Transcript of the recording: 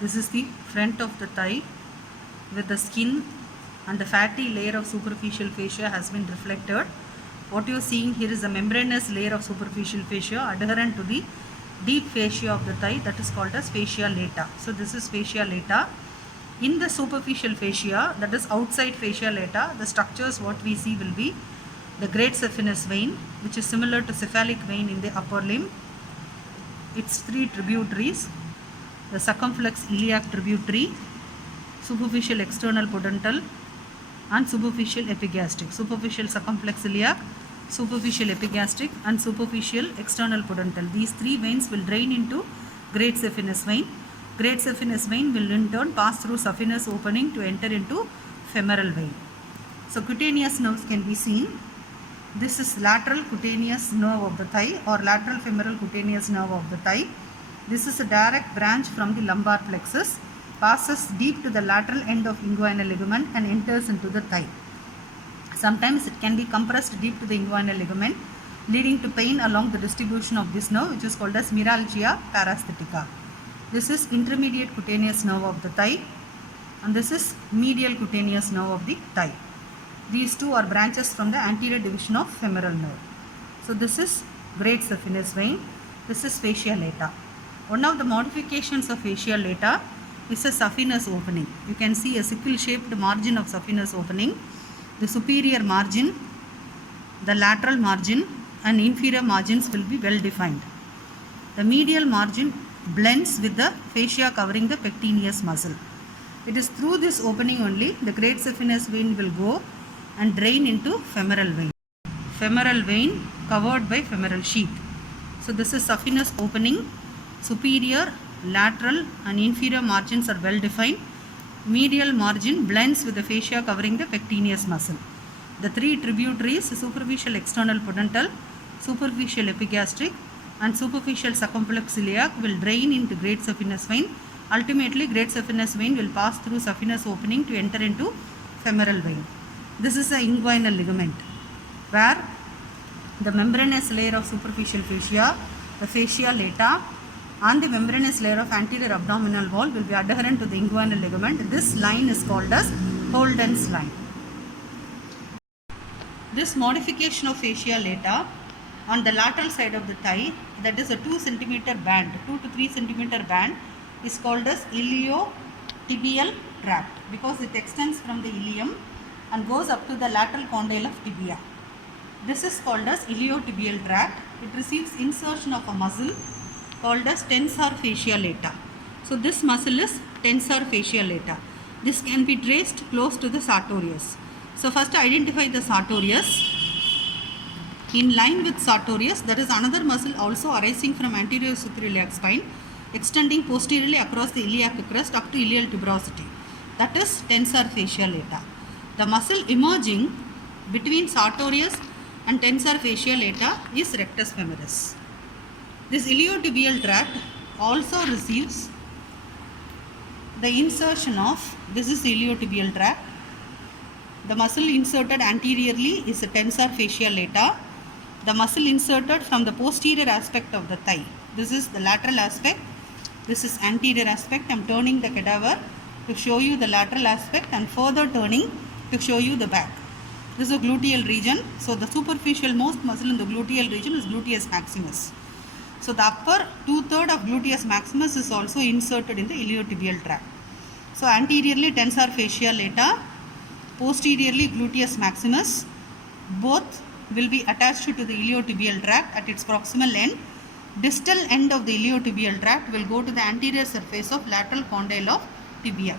This is the front of the thigh with the skin and the fatty layer of superficial fascia has been reflected. What you are seeing here is a membranous layer of superficial fascia adherent to the deep fascia of the thigh, that is called as fascia lata. So this is fascia lata. In the superficial fascia, that is outside fascia lata, the structures what we see will be the great saphenous vein, which is similar to cephalic vein in the upper limb. Its three tributaries: the circumflex iliac tributary, superficial external podental, and superficial epigastric. Superficial circumflex iliac, superficial epigastric, and superficial external podental. These three veins will drain into great saphenous vein. Great saphenous vein will in turn pass through saphenous opening to enter into femoral vein. So cutaneous nerves can be seen. This is lateral cutaneous nerve of the thigh or lateral femoral cutaneous nerve of the thigh. This is a direct branch from the lumbar plexus, passes deep to the lateral end of inguinal ligament and enters into the thigh. Sometimes it can be compressed deep to the inguinal ligament, leading to pain along the distribution of this nerve, which is called as myalgia paresthetica. This is intermediate cutaneous nerve of the thigh, and this is medial cutaneous nerve of the thigh. These two are branches from the anterior division of femoral nerve. So this is great saphenous vein. This is fascia lata. One of the modifications of fascia lata is a saphenous opening. You can see a sickle-shaped margin of saphenous opening. The superior margin, the lateral margin, and inferior margins will be well defined. The medial margin blends with the fascia covering the pectineus muscle. It is through this opening only the great saphenous vein will go and drain into femoral vein. Femoral vein covered by femoral sheath. So this is saphenous opening. Superior, lateral, and inferior margins are well defined. Medial margin blends with the fascia covering the pectineus muscle. The three tributaries, superficial external podental, superficial epigastric, and superficial circumflex iliac, will drain into great saphenous vein. Ultimately, great saphenous vein will pass through saphenous opening to enter into femoral vein. This is an inguinal ligament where the membranous layer of superficial fascia, the fascia lata, and the membranous layer of anterior abdominal wall will be adherent to the inguinal ligament. This line is called as Holden's line. This modification of fascia lata on the lateral side of the thigh, that is a 2 cm band, 2 to 3 cm band, is called as iliotibial tract because it extends from the ilium and goes up to the lateral condyle of tibia. This is called as iliotibial tract. It receives insertion of a muscle called as tensor fascia lata. So this muscle is tensor fascia lata. This can be traced close to the sartorius. So first identify the sartorius. In line with sartorius, there is another muscle also arising from anterior suprailiac spine, extending posteriorly across the iliac crest up to iliac tuberosity. That is tensor fascia lata. The muscle emerging between sartorius and tensor fascia lata is rectus femoris. This iliotibial tract also receives the insertion of, this is iliotibial tract. The muscle inserted anteriorly is a tensor fascia lata. The muscle inserted from the posterior aspect of the thigh. This is the lateral aspect. This is anterior aspect. I am turning the cadaver to show you the lateral aspect and further turning to show you the back. This is a gluteal region. So the superficial most muscle in the gluteal region is gluteus maximus. So the upper 2/3 of gluteus maximus is also inserted in the iliotibial tract. So anteriorly tensor fascia lata, posteriorly gluteus maximus, both will be attached to the iliotibial tract at its proximal end. Distal end of the iliotibial tract will go to the anterior surface of lateral condyle of tibia.